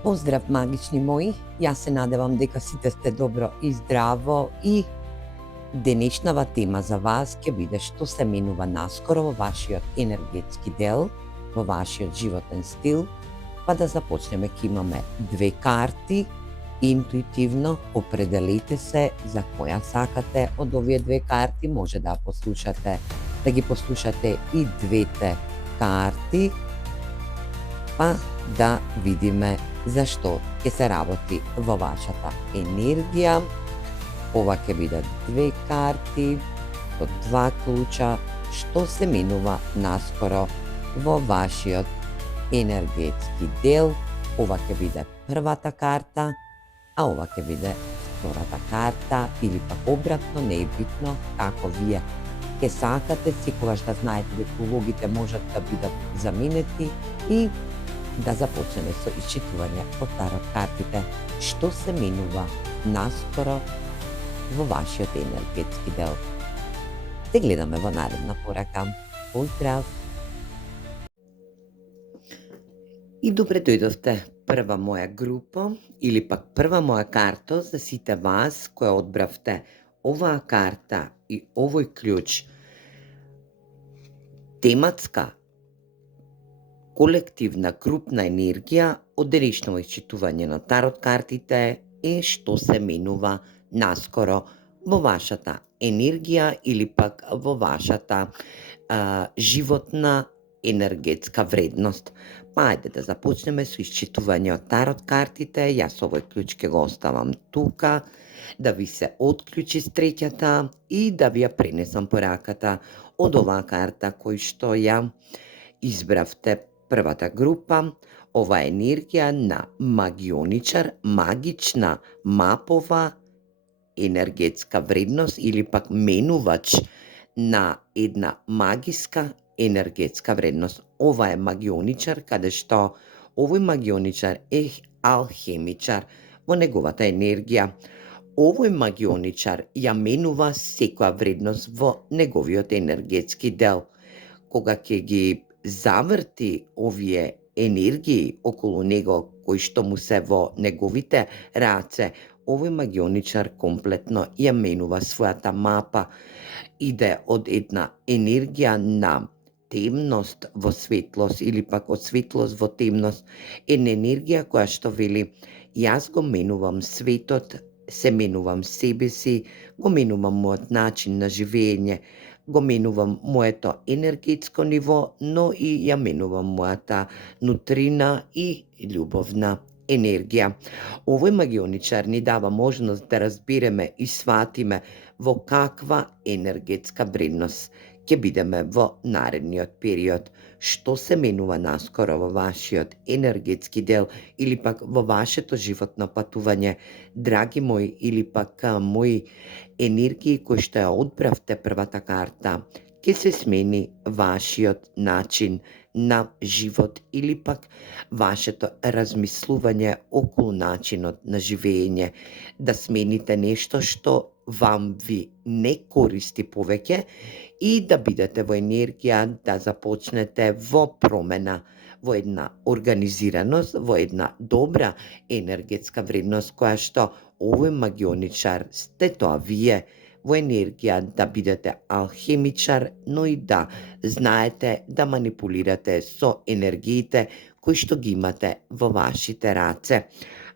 Поздрав, магични мои! Јас се надевам дека сите сте добро и здраво и денешнава тема за вас ќе биде што се менува наскоро во вашиот енергетски дел, во вашиот животен стил, па да започнеме. Ке имаме две карти, интуитивно определите се за која сакате од овие две карти, може да послушате, да ги послушате и двете карти, па да видиме зашто ќе се работи во вашата енергија. Ова ќе бидат две карти со два клуча, што се менува наскоро во вашиот енергетски дел. Ова ќе биде првата карта, а ова ќе биде втората карта, или пак обратно, не е битно, како вие ќе сакате, секогаш да знаете дека улогите можат да бидат заменети и да започнеме со исчитување од тарот картите, што се менува наскоро во вашиот енергетски дел. Те гледаме во наредна порака. Поздрав! И добре дојдовте прва моја група, или пак прва моја карта за сите вас кои одбравте оваа карта и овој клjuč. Тематска колективна групна енергија од денешно исчитување на тарот картите е што се менува наскоро во вашата енергија или пак во вашата животна енергетска вредност. Па ајде да започнеме со исчитување од тарот картите. Јас овој клjuč ќе го оставам тука, да ви се отклучи стреќата и да ви ја пренесам пораката од оваа карта кој што ја избравте. Првата група, ова е енергија на магионичар, магична мапова енергетска вредност или пак менувач на една магиска енергетска вредност. Ова е магионичар, каде што овој магионичар е алхемичар во неговата енергија. Овој магионичар ја менува секоја вредност во неговиот енергетски дел. Кога ќе ги заврти овие енергии околу него, кои што му се во неговите раце, овој магионичар комплетно ја менува својата мапа. Иде од една енергија на темност во светлост или пак од светлост во темност. Една енергија која што вели: јас го менувам светот, се менувам себе си, го менувам мојот начин на живење, го менувам моето енергетско ниво, но и ја менувам мојата нутрина и љубовна енергија. Овој магионичар ни дава можност да разбереме и сватиме во каква енергетска вредност ќе бидеме во наредниот период. Што се менува наскоро во вашиот енергетски дел или пак во вашето животно патување, драги мои, или пак мои енергии кои што ја одбравте првата карта, ќе се смени вашиот начин на живот или пак вашето размислување околу начинот на живење, да смените нешто што вам ви не користи повеќе и да бидете во енергија да започнете во промена, во една организираност, во една добра енергетска вредност која што овој магионичар сте тоа вие, во енергија да бидете алхемичар, но и да знаете да манипулирате со енергиите кои што ги имате во вашите раце.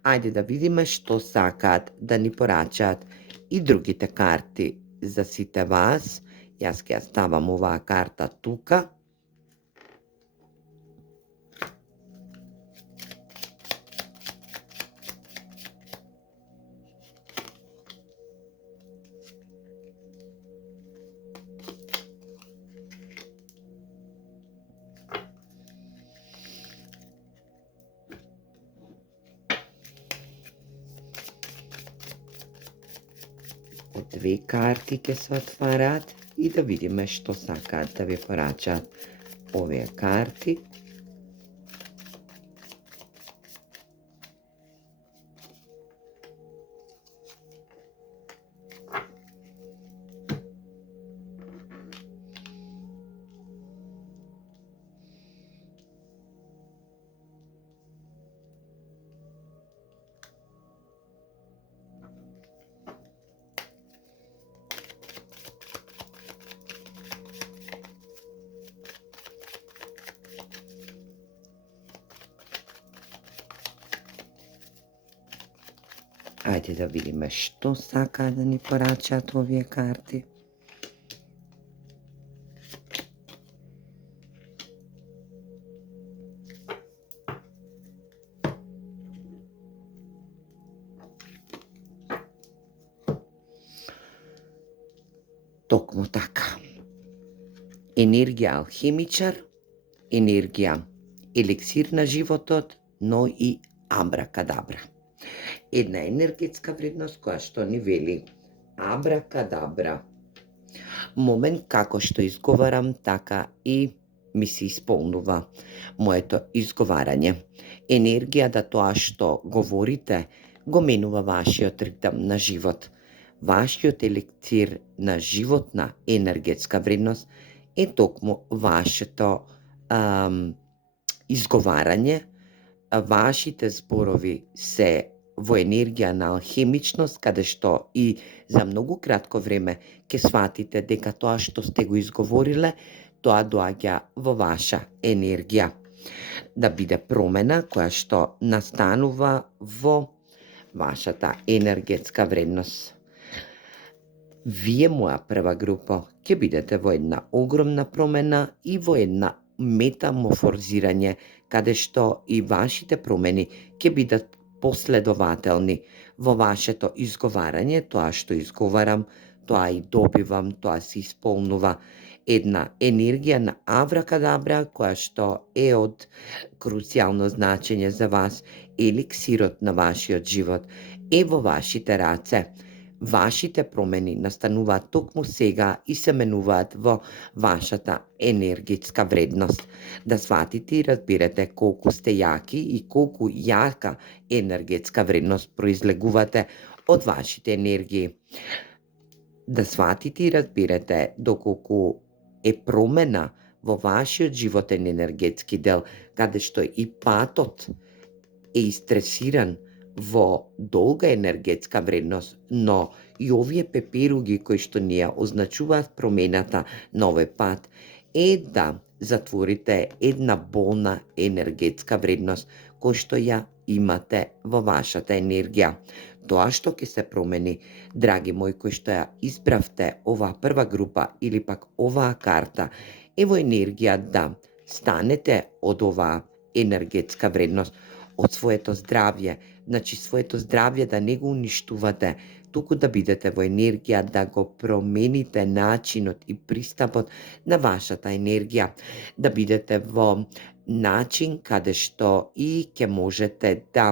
Ајде да видиме што сакаат да ни порачаат и другите карти за сите вас. Јас ќе ја ставам оваа карта тука. Две карти ќе се отварат и да видиме што сакаат да ви порачаат овие карти. Ајде да видиме што сакаа да ни порачаат овие карти. Токму така. Енергија алхимичар, енергија елексир на животот, но и абракадабра. Една енергетска вредност која што ни вели абракадабра. Момент како што изговарам, така и ми се исполнува моето изговарање. Енергија да тоа што говорите го менува вашиот ритм на живот. Вашиот елексир на животна енергетска вредност е токму вашето изговарање. Вашите зборови се во енергија на алхемичност, каде што и за многу кратко време ќе сватите дека тоа што сте го изговориле, тоа доаѓа во ваша енергија. Да биде промена која што настанува во вашата енергетска вредност. Вие, моја прва група, ќе бидете во една огромна промена и во една метаморфозирање, каде што и вашите промени ќе бидат последователни во вашето изговарање. Тоа што изговарам, тоа и добивам, тоа се исполнува. Една енергија на абракадабра која што е од круцијално значење за вас. Еликсирот на вашиот живот е во вашите раце. Вашите промени настануваат токму сега и се менуваат во вашата енергетска вредност. Да сватите и разберете колку сте јаки и колку јака енергетска вредност произлегувате од вашите енергии. Да сватите и разберете доколку е промена во вашиот животен енергетски дел, каде што и патот е истресиран во долга енергетска вредност, но и овие пеперуги кои што ни ја означуваат промената на овој пат, е да затворите една болна енергетска вредност кој што ја имате во вашата енергија. Тоа што ќе се промени, драги мои кои што ја избравте оваа прва група или пак оваа карта, е во енергија да станете од оваа енергетска вредност, од своето здравје. Значи, своето здравје да не го уништувате, туку да бидете во енергија да го промените начинот и пристапот на вашата енергија. Да бидете во начин каде што и ќе можете да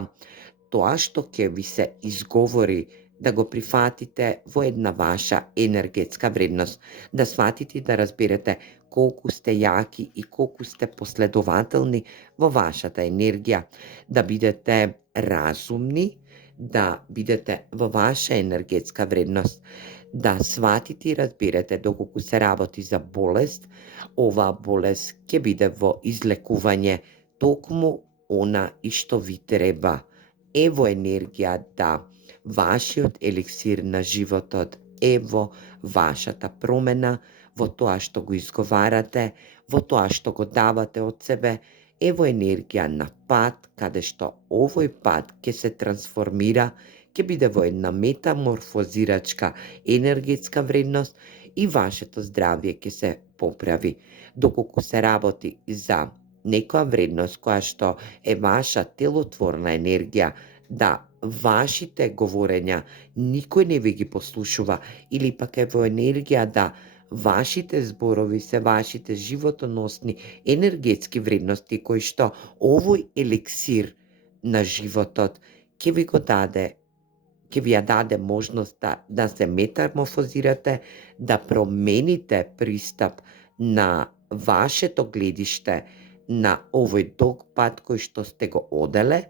тоа што ќе ви се изговори, да го прифатите во една ваша енергетска вредност. Да сватите и да разберете колку сте јаки и колку сте последователни во вашата енергија. Да бидете разумни, да бидете во ваша енергетска вредност. Да сватите и разберете доколку се работи за болест, оваа болест ќе биде во излекување токму она и што ви треба. Е во енергија да вашиот елексир на животот е во вашата промена, во тоа што го изговарате, во тоа што го давате од себе, е во енергија на пат, каде што овој пат ќе се трансформира, ќе биде во една метаморфозирачка енергетска вредност и вашето здравје ќе се поправи. Доколку се работи за некоја вредност која што е ваша телотворна енергија, да вашите говорења никој не ви ги послушува, или пак е во енергија да вашите зборови се вашите животоносни енергетски вредности кои што овој елексир на животот ќе ви го даде, ќе ви ја даде можноста да се метаморфозирате, да промените пристап на вашето гледиште на овој долг пат кој што сте го оделе,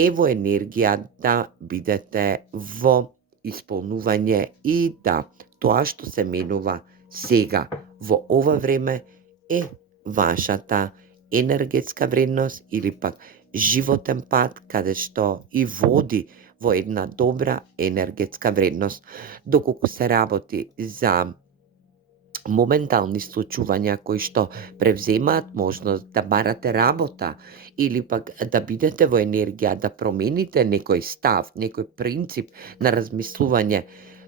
е во енергија да бидете во исполнување и да тоа што се менува сега во ова време е вашата енергетска вредност или пак животен пат каде што и води во една добра енергетска вредност. Доколку се работи за моментални случувања кои што превземаат можност да барате работа или пак да бидете во енергија да промените некој став, некој принцип на размислување,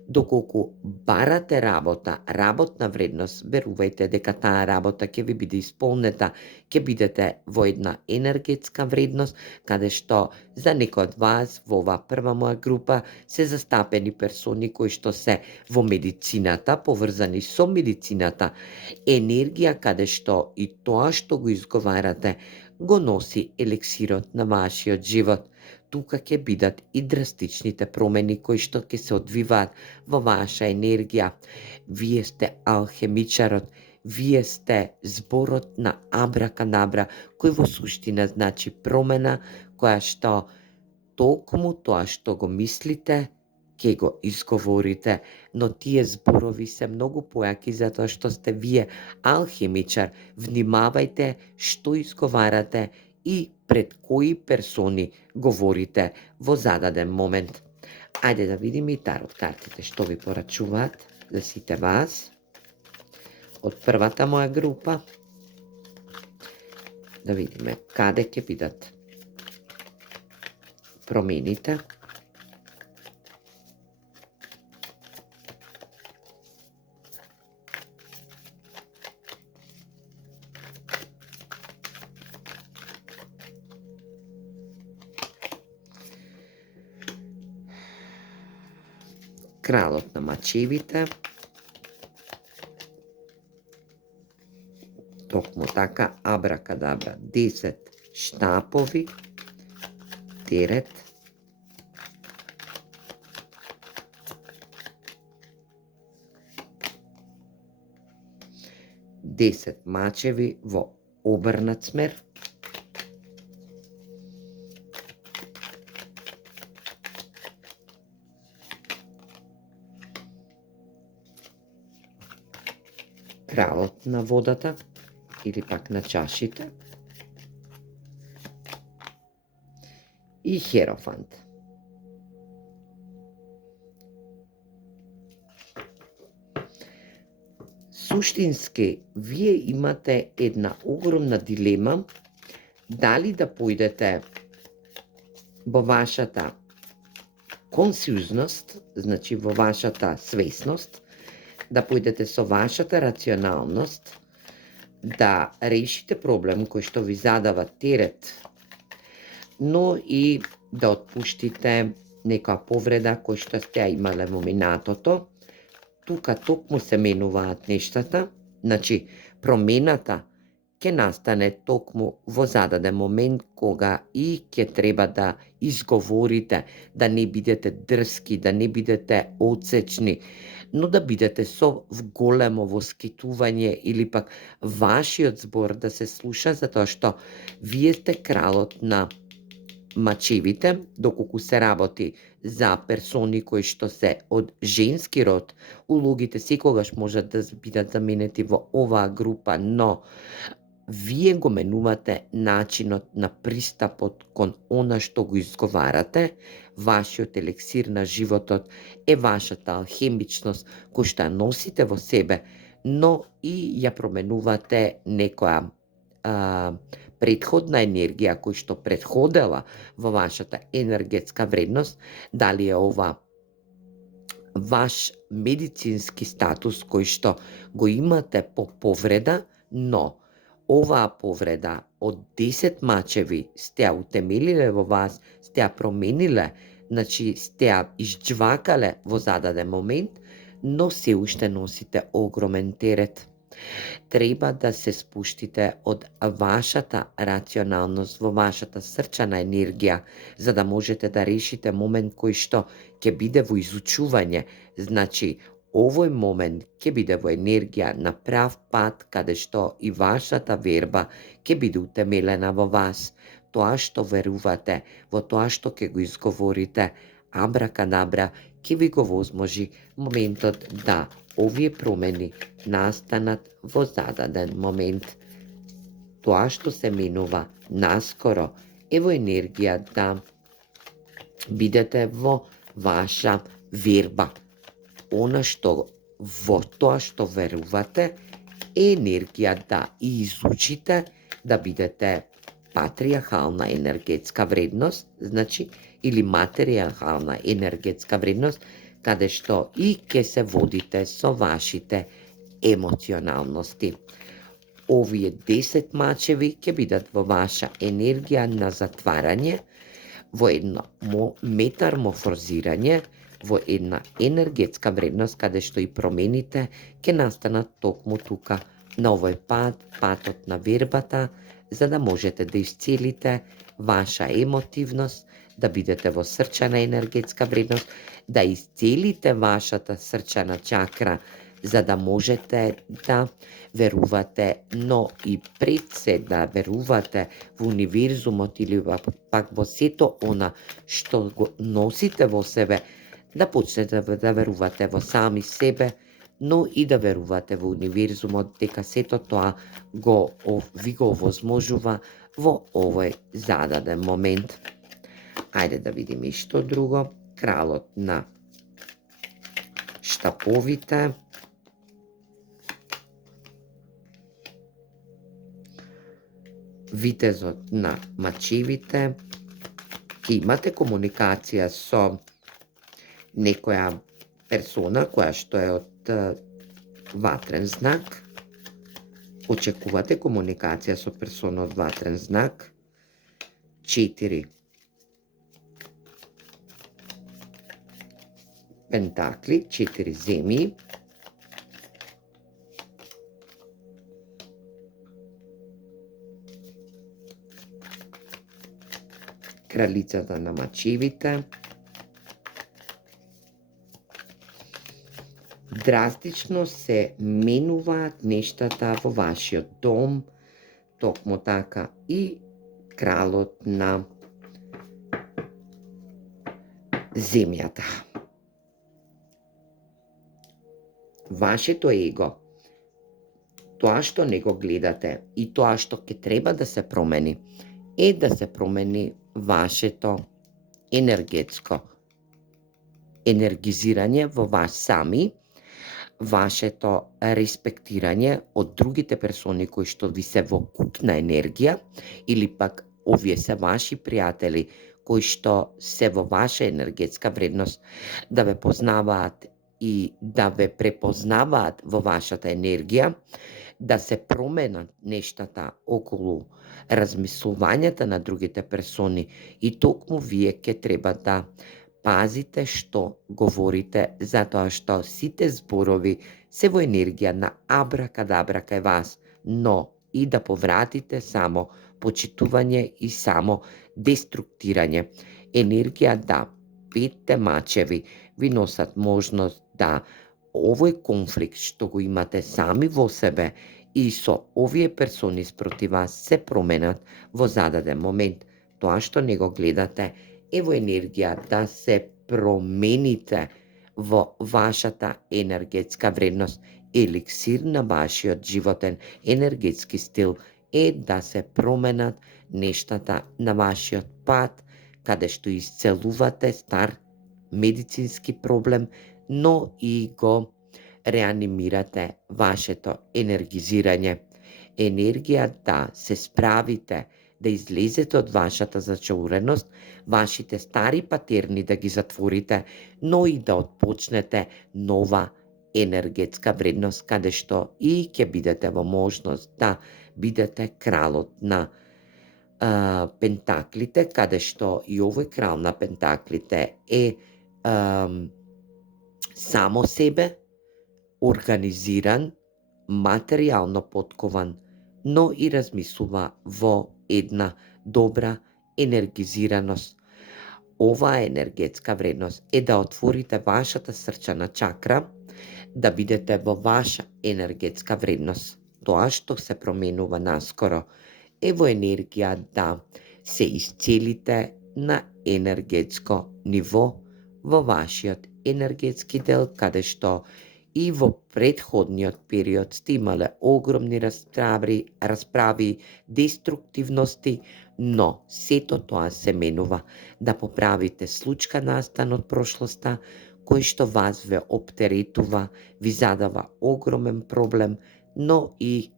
доколку барате работа, работна вредност, верувајте дека таа работа ќе ви биде исполнета, ќе бидете во една енергетска вредност, каде што за некој од вас во оваа прва моја група се застапени персони кои што се во медицината, поврзани со медицината, енергија каде што и тоа што го изговарате го носи елексирот на вашиот живот. Тука ќе бидат и драстичните промени кои што ќе се одвиваат во ваша енергија. Вие сте алхемичарот, вие сте зборот на абракадабра, кој во суштина значи промена, која што токму тоа што го мислите, ќе го изговорите, но тие зборови се многу појаки затоа што сте вие алхимичар. Внимавајте што изговарате и пред кои персони говорите во зададен момент. Ајде да видиме и тарот картите што ви порачуваат за сите вас од првата моја група. Да видиме каде ќе бидат промените. Кралот на мачевите. Токму така, абракадабра, 10 штапови, терет, десет мачеви во обрнат смер, кралот на водата или пак на чашите и херофант. Суштински, вие имате една огромна дилема дали да појдете во вашата консюзност, значи во вашата свесност, да појдете со вашата рационалност, да решите проблем кој што ви задава терет, но и да отпуштите некоја повреда кој што сте ја имале во минатото. Тука токму се менуваат нештата, значи промената ќе настане токму во зададен момент кога и ќе треба да изговорите, да не бидете дрски, да не бидете одсечни, но да бидете со големо воскитување или пак вашиот збор да се слуша, затоа што вие сте кралот на мачевите, доколку се работи за персони кои што се од женски род, улогите секогаш можат да бидат заменети во оваа група, но вие го менувате начинот на пристапот кон она што го изговарате. Вашиот елексир на животот е вашата алхемичност кој што ја носите во себе, но и ја променувате некоја предходна енергија кој што предходела во вашата енергетска вредност, дали е ова ваш медицински статус кој што го имате по повреда, но оваа повреда од 10 мачеви сте ја утемелиле во вас, сте ја промениле, значи сте ја изџвакале во зададен момент, но се уште носите огромен терет. Треба да се спуштите од вашата рационалност во вашата срчана енергија, за да можете да решите момент кој што ќе биде во изучување. Значи, овој момент ќе биде во енергија на прав пат, каде што и вашата верба ќе биде утемелена во вас. Тоа што верувате, во тоа што ќе го изговорите, абракадабра, ќе ви го возможи моментот да овие промени настанат во зададен момент. Тоа што се менува наскоро е во енергија да бидете во ваша верба. Она што во тоа што верувате, енергија да изучите да бидете патриархална енергетска вредност, значи, или материјална енергетска вредност, каде што и ќе се водите со вашите емоционалности. Овие 10 мачеви ќе бидат во ваша енергија на затварање, во едно метаморфозирање, во една енергетска вредност, каде што и промените ќе настанат токму тука, на овој патот на вербата, за да можете да исцелите ваша емотивност, да бидете во срчана енергетска вредност, да исцелите вашата срчана чакра, за да можете да верувате, но и пред се да верувате во универзумот или пак во сето она што го носите во себе, да почнете да верувате во сами себе, но и да верувате во универзумот, дека сето тоа ви го овозможува во овој зададен момент. Ајде да видиме и што друго. Кралот на штаповите, витезот на мачевите. Ќе имате комуникација со некоја персона која што е од ватрен знак. Очекувате комуникација со персона од ватрен знак. 4 пентакли, 4 земји. Кралицата на мачевите. Драстично се менуваат нештата во вашиот дом, токму така и кралот на земјата. Вашето его, тоа што не го гледате и тоа што ќе треба да се промени, е да се промени вашето енергетско енергизирање во вас сами, вашето респектирање од другите персони кои што ви се во купна енергија, или пак овие се ваши пријатели кои што се во ваша енергетска вредност, да ве познаваат и да ве препознаваат во вашата енергија, да се променат нештата околу размислувањата на другите персони, и токму вие ќе треба да пазите што говорите, затоа што сите зборови се во енергија на абракадабра кај вас, но и да повратите само почитување и само деструктирање. Енергија да 5 мачеви ви носат можност да овој конфликт што го имате сами во себе и со овие персони спроти вас се променат во зададен момент. Тоа што не го гледате е во енергија да се промените во вашата енергетска вредност. Еликсир на вашиот животен енергетски стил е да се променат нештата на вашиот пат, каде што исцелувате стар медицински проблем, но и го реанимирате вашето енергизирање. Енергија да се справите, да излезете од вашата зачауреност, вашите стари патерни да ги затворите, но и да отпочнете нова енергетска вредност, каде што и ќе бидете во можност да бидете кралот на пентаклите, каде што и овој крал на пентаклите е само себе, организиран, материјално поткован, но и размислува во една добра енергизираност. Оваа енергетска вредност е да отворите вашата срчана чакра, да бидете во ваша енергетска вредност. Тоа што се променува наскоро е во енергија да се исцелите на енергетско ниво во вашиот енергетски дел, каде што и во претходниот период сте имале огромни расправи, деструктивности, но сето тоа се менува. Да поправите случка настан од прошлоста, кој што вас ве оптеретува, ви задава огромен проблем, но и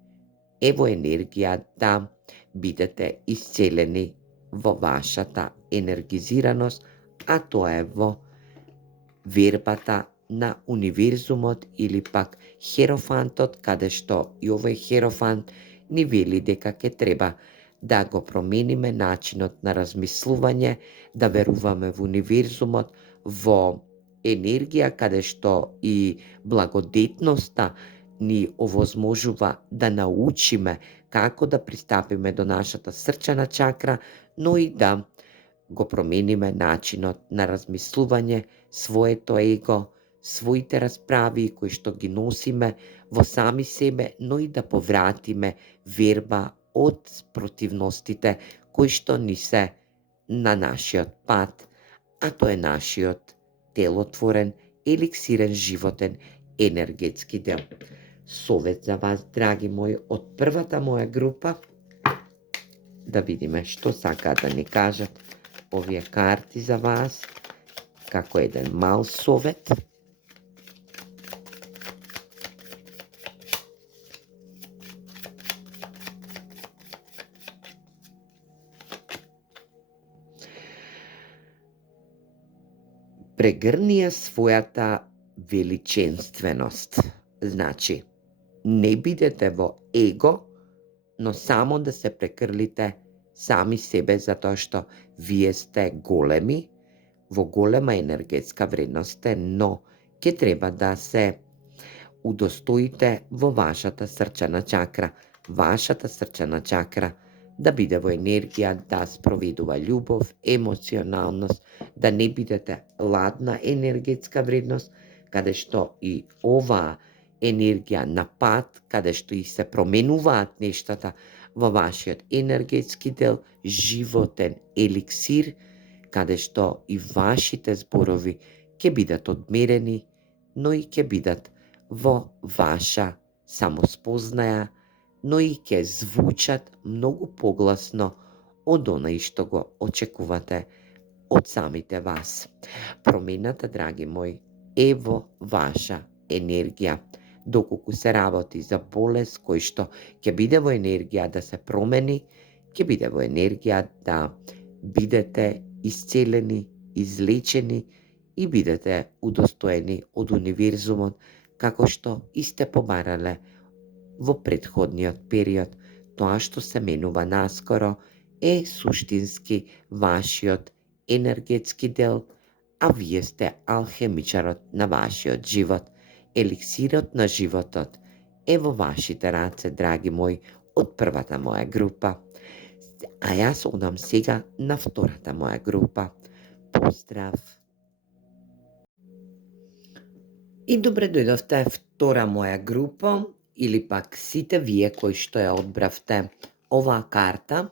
ево енергија да бидете исцелени во вашата енергизираност, а тоа е во вербата на универзумот или пак херофантот, каде што и овој херофант ни вели дека ќе треба да го промениме начинот на размислување, да веруваме во универзумот, во енергија каде што и благодетноста ни овозможува да научиме како да пристапиме до нашата срчана чакра, но и да го промениме начинот на размислување, своето его, своите расправи кои што ги носиме во сами себе, но и да повратиме верба од противностите кои што ни се на нашиот пат, а тоа е нашиот делотворен, еликсирен, животен, енергетски дел. Совет за вас, драги мои, од првата моја група, да видиме што сакаат да ни кажат овие карти за вас, како еден мал совет. Прегрни ја својата величенственост. Значи, не бидете во его, но само да се прекрлите сами себе, затоа што вие сте големи, во голема енергетска вредност сте, но ќе треба да се удостоите во вашата срчана чакра. Вашата срчана чакра да биде во енергија, да спроведува љубов, емоционалност, да не бидете ладна енергетска вредност, каде што и оваа енергија на пат, каде што и се променуваат нештата во вашиот енергетски дел, животен еликсир, каде што и вашите зборови ќе бидат одмерени, но и ќе бидат во ваша самоспознаја, но и ќе звучат многу погласно од онај што го очекувате од самите вас. Промената, драги мои, е во ваша енергија. Доколку се работи за болест кој што ќе биде во енергија да се промени, ќе биде во енергија да бидете исцелени, излечени и бидете удостоени од универзумот, како што и сте побарале во претходниот период. Тоа што се менува наскоро е суштински вашиот енергетски дел, а вие сте алхемичарот на вашиот живот. Еликсирот на животот е во вашите раце, драги мои, од првата моја група. А јас одам сега на втората моја група. Поздрав! И добре дојдовте втора моја група, или пак сите вие кои што ја одбравте оваа карта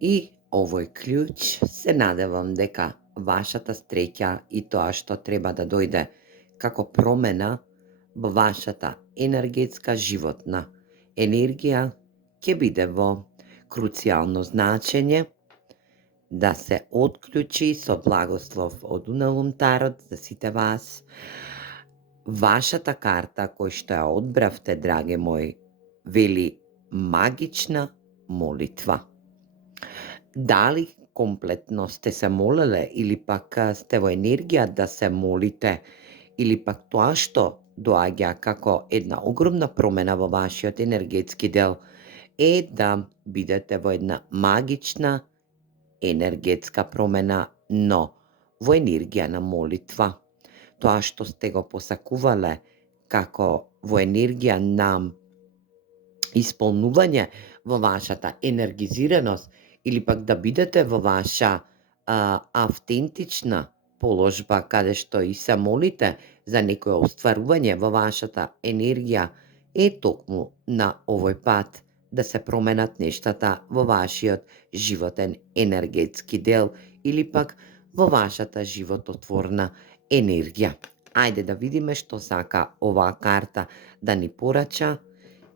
и овој клjuč. Се надевам дека вашата среќа и тоа што треба да дојде како промена во вашата енергетска животна енергија ќе биде во круцијално значење да се отклучи со благослов од Уналум Тарот за сите вас. Вашата карта кој што ја одбравте, драги мои, вели магична молитва. Дали комплетно сте се молеле или пак сте во енергија да се молите, или пак тоа што доаѓа како една огромна промена во вашиот енергетски дел е да бидете во една магична енергетска промена, но во енергија на молитва. Тоа што сте го посакувале како во енергија на исполнување во вашата енергизираност, или пак да бидете во ваша автентична положба, каде што и се молите за некое остварување во вашата енергија, е токму на овој пат да се променат нештата во вашиот животен енергетски дел, или пак во вашата живототворна енергија. Ајде да видиме што сака оваа карта да ни порача.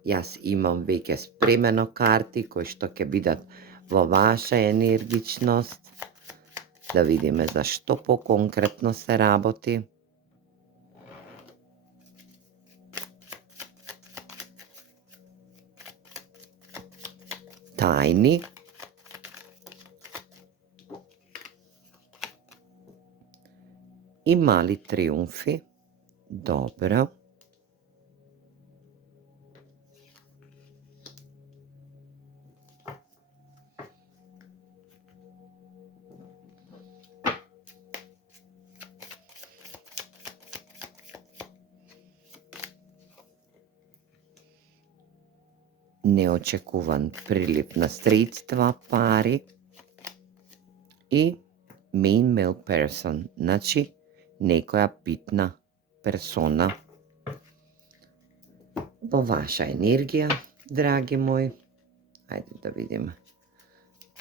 Јас имам веќе спремено карти кои што ќе бидат во ваша енергичност. Да видиме за што поконкретно се работи. тајни и мали триумфи. Добро. Неочекуван прилив на средства, пари и main male person, значи некоја битна персона во ваша енергија, драги мои. Ајде да видиме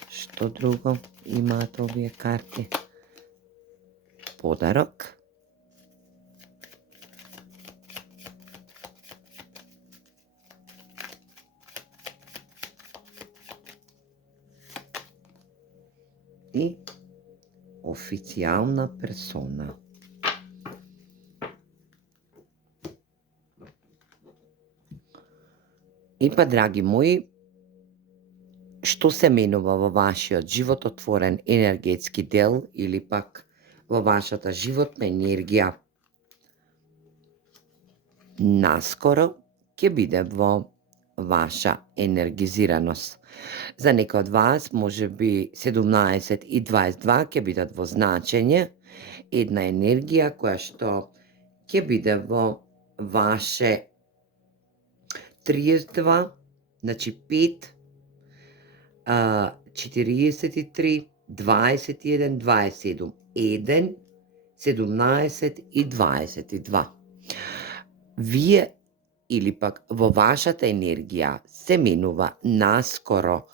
што друго имаат овие карти. Подарок. И официјална персона. И па, драги мои, што се менува во вашиот живототворен енергетски дел или пак во вашата животна енергија, наскоро ќе биде во ваша енергизираност. За некој од вас, може би 17 и 22 ќе бидат во значење една енергија која што ќе биде во ваше 32, значи 5, 43, 21, 27, 1, 17 и 22. Вие или пак во вашата енергија се менува наскоро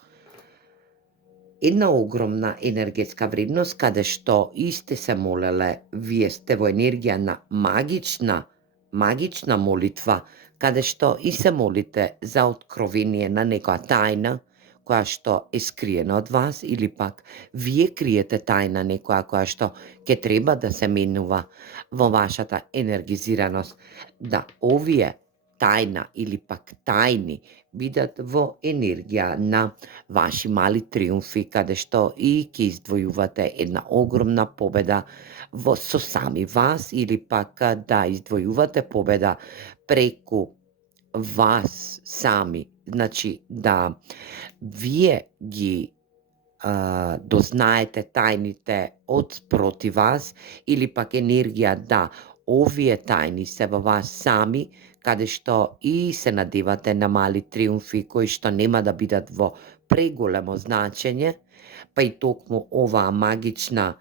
една огромна енергетска вредност, каде што и сте се молеле, вие сте во енергија на магична молитва, каде што и се молите за откровение на некоја тајна, која што е скриена од вас, или пак вие криете тајна некоја која што ќе треба да се менува во вашата енергизираност, да овие тајна или пак тајни бидат во енергија на ваши мали триумфи, каде што и ќе издвојувате една огромна победа со сами вас, или пак да издвојувате победа преку вас сами, значи да вие ги дознаете тајните од спроти вас, или пак енергија да овие тајни се во вас сами, каде што и се надевате на мали триумфи кои што нема да бидат во преголемо значење, па и токму оваа магична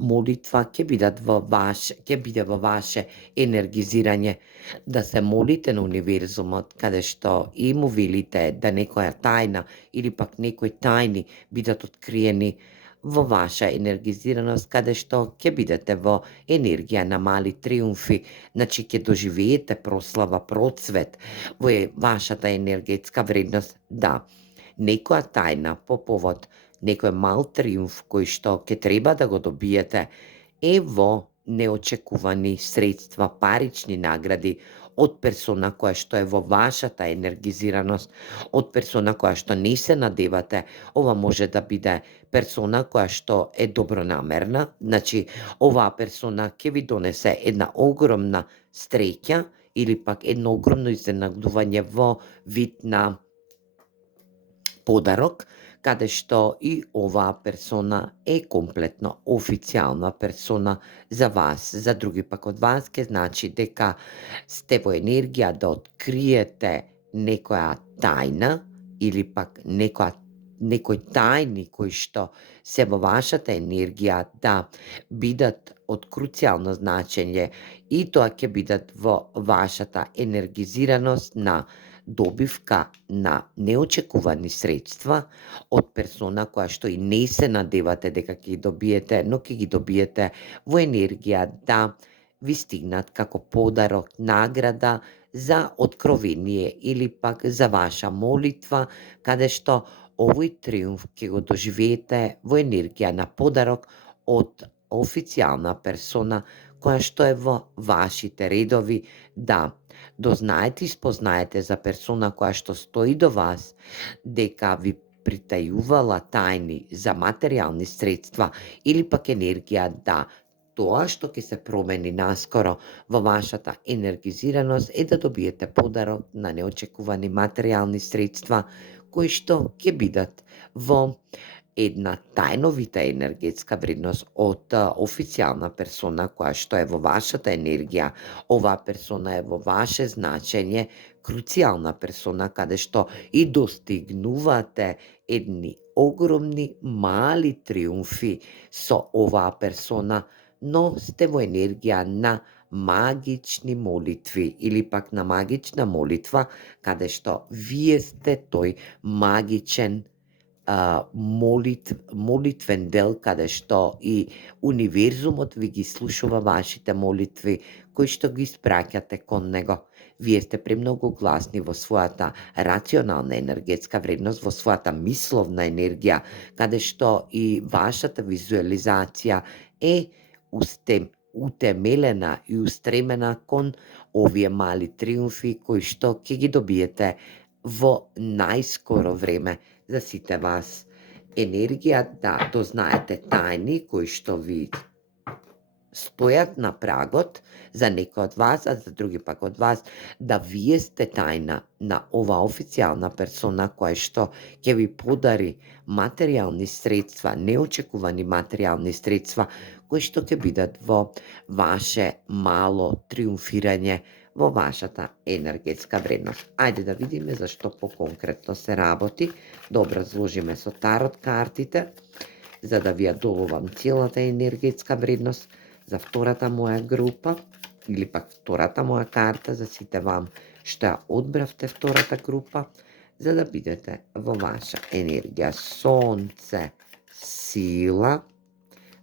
молитва ќе биде во ваше енергизирање, да се молите на универзумот, каде што и му велите да некоја тајна или пак некои тајни бидат откриени во ваша енергизираност, каде што ќе бидете во енергија на мали триумфи, значи ќе доживеете прослава, процвет во вашата енергетска вредност, да, некоја тајна по повод некој мал триумф кој што ќе треба да го добиете е во неочекувани средства, парични награди од персона која што е во вашата енергизираност, од персона која што не се надевате. Ова може да биде персона која што е добронамерна, значи оваа персона ќе ви донесе една огромна среќа или пак едно огромно изненадување во вид на подарок, каде што и оваа персона е комплетно официјална персона за вас. За други пак од вас ќе значи дека сте во енергија да откриете некоја тајна или пак некои тајни кои што се во вашата енергија да бидат од круцијално значење, и тоа ќе бидат во вашата енергизираност на добивка на неочекувани средства од персона која што и не се надевате дека ќе ги добиете, но ќе ги добиете во енергија да ви стигнат како подарок, награда за откровение или пак за ваша молитва, каде што овој триумф ќе го доживеете во енергија на подарок од официјална персона која што е во вашите редови, да дознаете и спознаете за персона која што стои до вас, дека ви притајувала тајни за материјални средства или пак енергија, да тоа што ќе се промени наскоро во вашата енергизираност е да добиете подарок на неочекувани материјални средства кои што ќе бидат во една тајновита енергетска вредност од официјална персона која што е во вашата енергија. Оваа персона е во ваше значење круцијална персона каде што и достигнувате едни огромни мали триумфи со оваа персона, но сте во енергија на магични молитви или пак на магична молитва каде што вие сте тој магичен молитвен дел каде што и универзумот ви ги слушува вашите молитви кои што ги испраќате кон него. Вие сте премногу гласни во својата рационална енергетска вредност, во својата мисловна енергија, каде што и вашата визуализација е утемелена и устремена кон овие мали триумфи кои што ќе ги добиете во најскоро време за сите вас. Енергија да дознаете тајни кои што ви стојат на прагот за некој од вас, а за други пак од вас, да вие сте тајна на ова официјална персона која што ќе ви подари материјални средства, неочекувани материјални средства, кои што ќе бидат во ваше мало триумфирање во вашата енергетска вредност. Ајде да видиме за што поконкретно се работи, да образложиме со тарот картите, за да ви ја доловам целата енергетска вредност за втората моја група, или пак втората моја карта за сите вам што ја одбравте втората група, за да бидете во ваша енергија. Сонце, сила,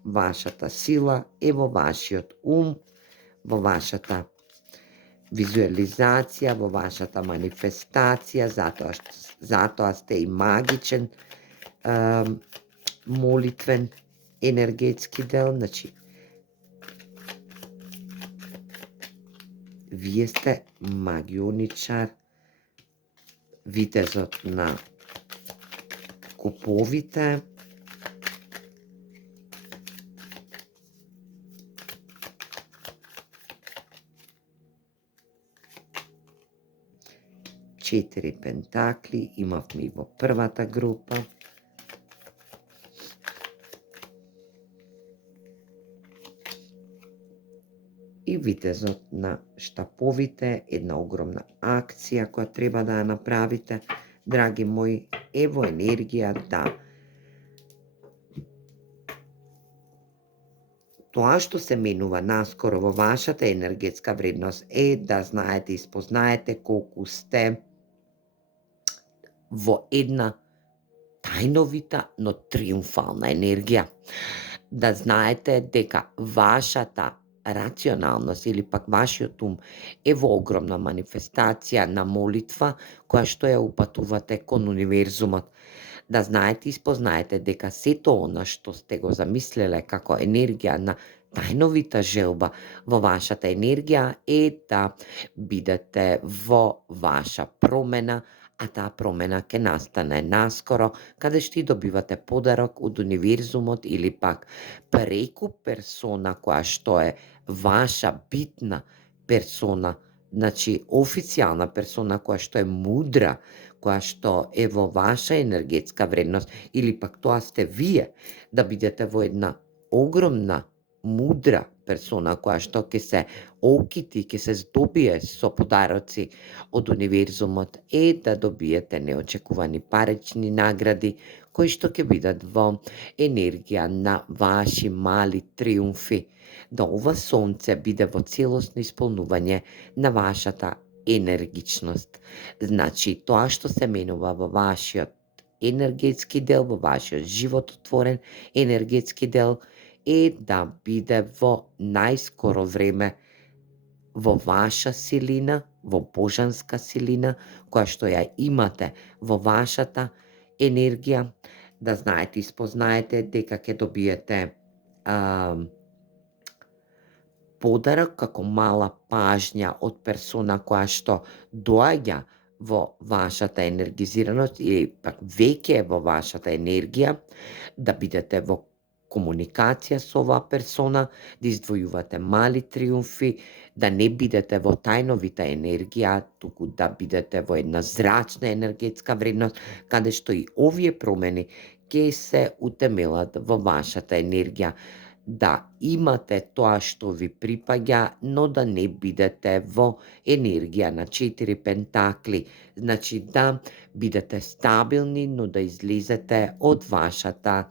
вашата сила е во вашиот ум, во вашата визуализација, во вашата манифестација, затоа сте и магичен молитвен енергетски дел, значи вие сте магионичар, витезот на куповите, четири пентакли, имавме и во првата група. И витезот на штаповите, една огромна акција која треба да ја направите, драги мои, ево енергија да тоа што се менува наскоро во вашата енергетска вредност е да знаете и спознаете колку сте во една тајновита, но триумфална енергија. Да знаете дека вашата рационалност или пак вашиот ум е во огромна манифестација на молитва која што ја упатувате кон универзумот. Да знаете и спознаете дека сето она што сте го замислиле како енергија на тајновита желба во вашата енергија е да бидете во ваша промена, а таа промена ќе настане наскоро, каде што и добивате подарок од универзумот или пак преку персона која што е ваша битна персона, значи официјална персона која што е мудра, која што е во ваша енергетска вредност, или пак тоа сте вие, да бидете во една огромна, мудра персона која што ќе се окити, ќе се здобие со подароци од универзумот, е да добиете неочекувани парични награди кои што ќе бидат во енергија на ваши мали триумфи, да ова сонце биде во целосно исполнување на вашата енергичност. Значи, тоа што се менува во вашиот енергетски дел, во вашиот живототворен енергетски дел, е да биде во најскоро време во ваша силина, во божанска силина, која што ја имате во вашата енергија, да знаете и спознаете дека ќе добиете подарок како мала пажња од персона која што доаѓа во вашата енергизираност или пак веќе е во вашата енергија, да бидете во комуникација со оваа персона, да издвојувате мали триумфи, да не бидете во тајновита енергија, туку да бидете во една зрачна енергетска вредност, каде што и овие промени ќе се утемелат во вашата енергија, да имате тоа што ви припаѓа, но да не бидете во енергија на 4 пентакли. Значи да бидете стабилни, но да излезете од вашата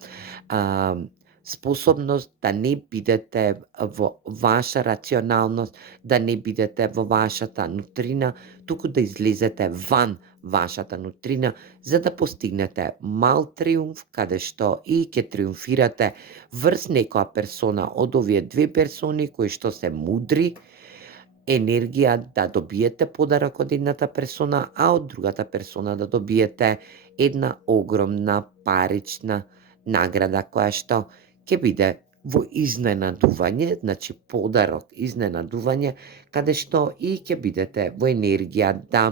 а, способност да не бидете во ваша рационалност, да не бидете во вашата нутрина, туку да излезете ван вашата нутрина, за да постигнете мал триумф, каде што и ќе триумфирате врз некоја персона од овие две персони кои што се мудри, енергија да добиете подарок од едната персона, а од другата персона да добиете една огромна парична награда која што ќе биде во изненадување, значи подарок изненадување, каде што и ќе бидете во енергија да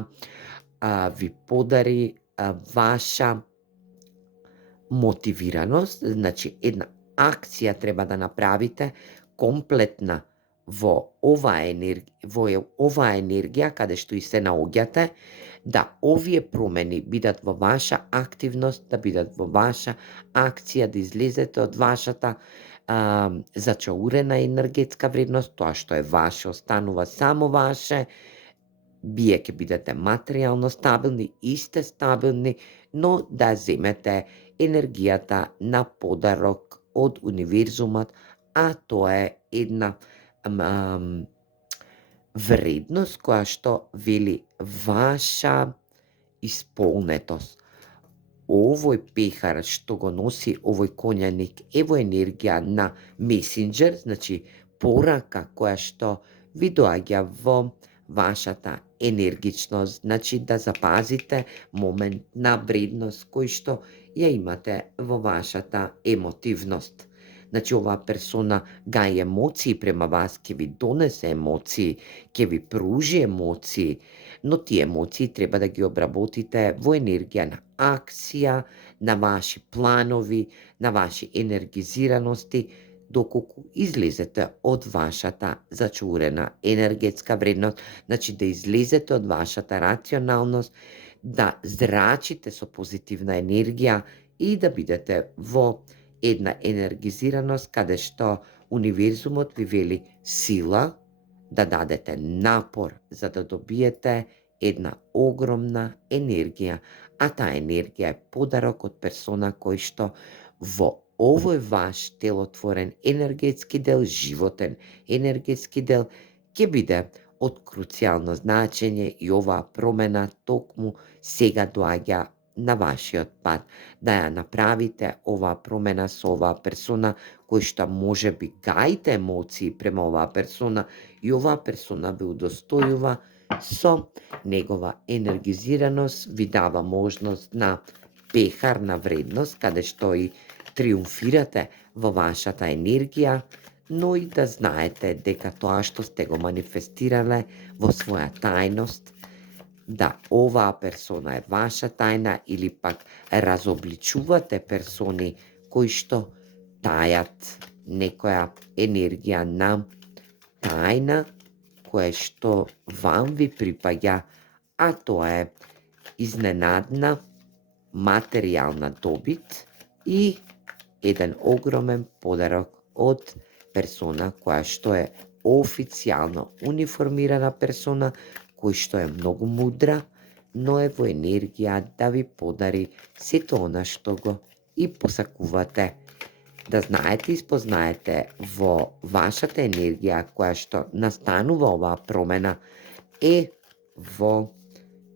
ви подари ваша мотивираност, значи една акција треба да направите комплетна во оваа енергија каде што и се наоѓате, да овие промени бидат во ваша активност, да бидат во ваша акција, да излезете од вашата зачаурена енергетска вредност, тоа што е ваше останува само ваше, вие ќе бидете материјално стабилни и сте стабилни, но да земете енергијата на подарок од универзумот, а тоа е една вредност која што вели ваша исполнетост. Овој пехар што го носи овој коњаник е во енергија на месенџер, значи порака која што ви доаѓа во вашата енергичност, значи да запазите момент на вредност кој што ја имате во вашата емотивност. Значи оваа персона гаи емоции према вас, ќе ви донесе емоции, ќе ви пружи емоции, но тие емоции треба да ги обработите во енергија на акција, на ваши планови, на ваши енергизираности, доколку излезете од вашата зачурена енергетска вредност, значи да излезете од вашата рационалност, да зрачите со позитивна енергија и да бидете во една енергизираност каде што универзумот ви вели сила, да дадете напор за да добиете една огромна енергија, а таа енергија е подарок од персона кој што во овој ваш делотворен енергетски дел, животен енергетски дел, ќе биде од круцијално значење и оваа промена токму сега доаѓа на вашиот пат, да ја направите оваа промена со оваа персона кој што може би гаите емоции према оваа персона и оваа персона ве удостојува со негова енергизираност, ви дава можност на пехарна вредност, каде што и триумфирате во вашата енергија, но и да знаете дека тоа што сте го манифестирале во своја тајност, да оваа персона е ваша тајна или пак разобличувате персони кои што тајат некоја енергија на тајна која што вам ви припаѓа, а тоа е изненадна материјална добит и еден огромен подарок од персона која што е официјално униформирана персона, кој што е многу мудра, но е во енергија да ви подари сето она што го и посакувате. Да знаете и спознаете во вашата енергија која што настанува оваа промена е во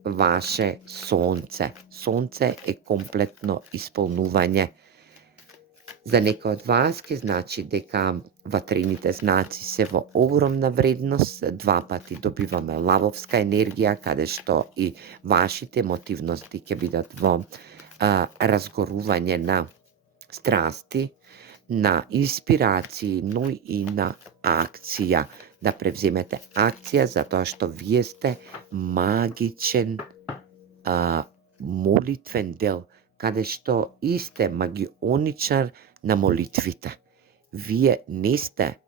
ваше сонце. Сонце е комплетно исполнување. За некој од вас ќе значи дека ватрените знаци се во огромна вредност, 2 пати добиваме лавовска енергија, каде што и вашите емотивности ќе бидат во разгорување на страсти, на инспирации, но и на акција. да превземете акција затоа што вие сте магичен молитвен дел, каде што и сте магионичар на молитвите. Вие не сте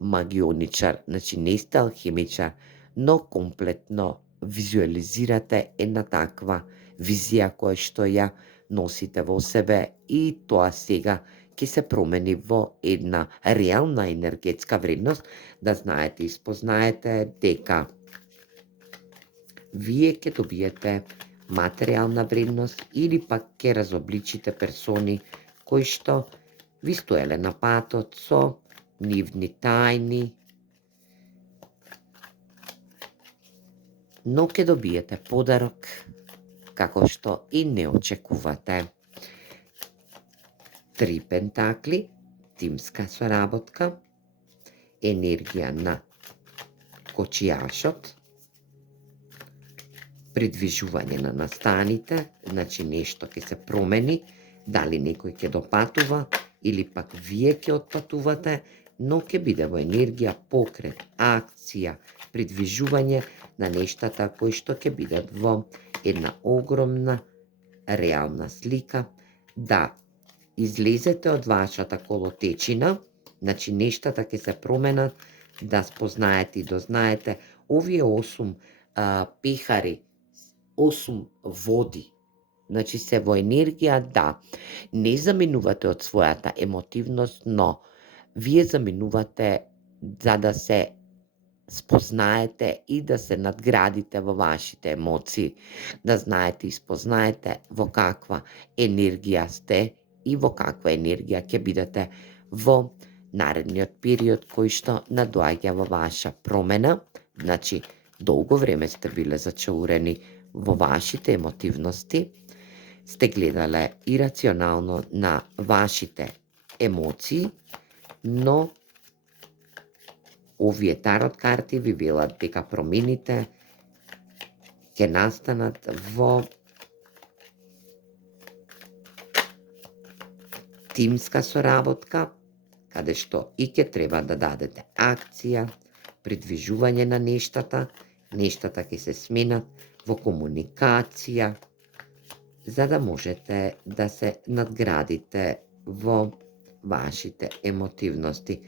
магионичар, значи не сте алхимичар, но комплетно визуализирате една таква визија која што ја носите во себе и тоа сега ќе се промени во една реална енергетска вредност, да знаете и спознаете дека вие ќе добиете материјална вредност или пак ќе разобличите персони кои што ви стоеле на патот со нивни тајни, но ќе добиете подарок како што и не очекувате. 3 пентакли, тимска соработка, енергија на кочијашот, придвижување на настаните, значи нешто ќе се промени, дали некој ќе допатува или пак вие ќе отпатувате, но ќе биде во енергија покрет, акција, придвижување на нештата кои што ќе бидат во една огромна реална слика, да излезете од вашата колотечина, значи нештата ќе се променат, да спознаете и дознаете овие 8 пехари, 8 води, значи се во енергија, да, не заминувате од својата емотивност, но вие заминувате за да се спознаете и да се надградите во вашите емоции, да знаете и спознаете во каква енергија сте и во каква енергија ќе бидете во наредниот период кој што надоаѓа во ваша промена, значи долго време сте биле зачаурени во вашите емотивности, сте гледале ирационално на вашите емоции, но овие тарот карти ви велат дека промените ќе настанат во тимска соработка, каде што и ќе треба да дадете акција, придвижување на нештата ќе се сменат во комуникација, за да можете да се надградите во вашите емотивности.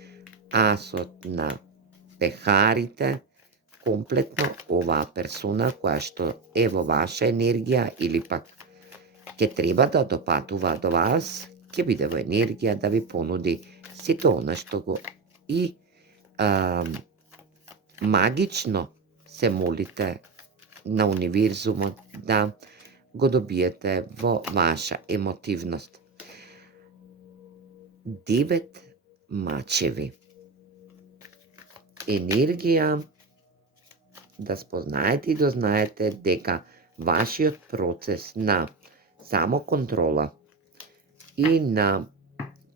Асот на пехарите, комплетно оваа персона која што е во ваша енергија или пак ќе треба да допатува до вас, ќе биде во енергија да ви понуди сето она што го и магично се молите на универзумот да го добиете во ваша емотивност. 9 мачеви. Енергија да спознаете и дознаете дека вашиот процес на самоконтрола и на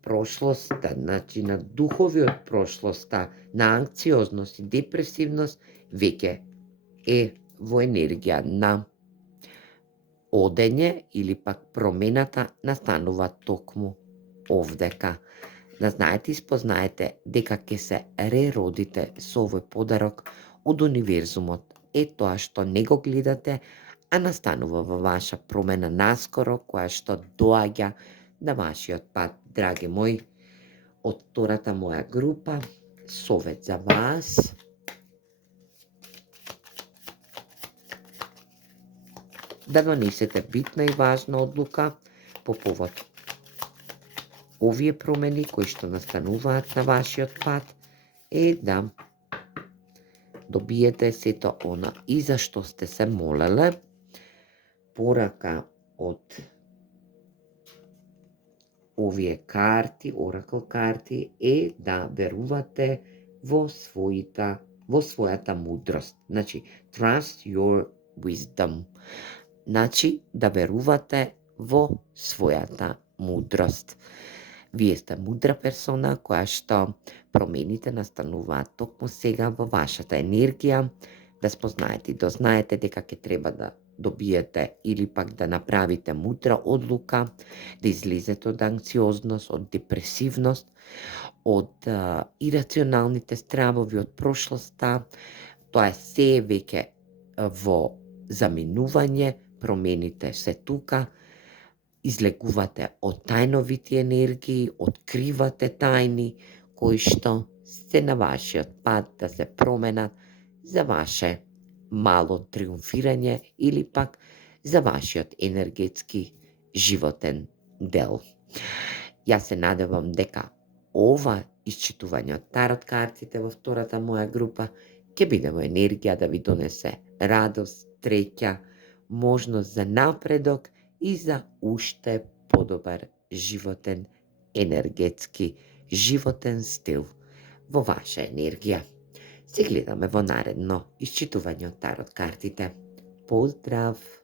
прошлоста, значи на духови од прошлоста, на анкциозност и депресивност, веќе е во енергија на одење или пак промената настанува токму овдека. Да знаете и спознаете дека ќе се реродите со овој подарок од универзумот. Е тоа што не го гледате, а настанува во ваша промена наскоро, која што доаѓа на вашиот пат, драги мои, од втората моја група, совет за вас. Да донесете битна и важна одлука по повод овие промени кои што настануваат на вашиот пат, е да добиете сето она и за што сте се молеле. Порака од овие карти, оракл карти, е да верувате во својата мудрост. Значи, trust your wisdom. Значи, да верувате во својата мудрост. Вие сте мудра персона која што промените настануваат токму сега во вашата енергија, да спознаете и дознаете дека ќе треба да добиете или пак да направите мудра одлука, да излезете од анксиозност, од депресивност, од ирационалните стравови од прошлоста. Тоа е се веќе во заминување, промените се тука, излегувате од тајновити енергии, откривате тајни кои што се на вашиот пат да се променат за ваше мало триумфирање или пак за вашиот енергетски животен дел. Јас се надевам дека ова исчитување од тарот картите во втората моја група ќе биде во енергија да ви донесе радост, среќа, можност за напредок и за уште подобар животен, енергетски, животен стил во ваша енергија. Се гледаме во наредно исчитување од тарот картите. Поздрав!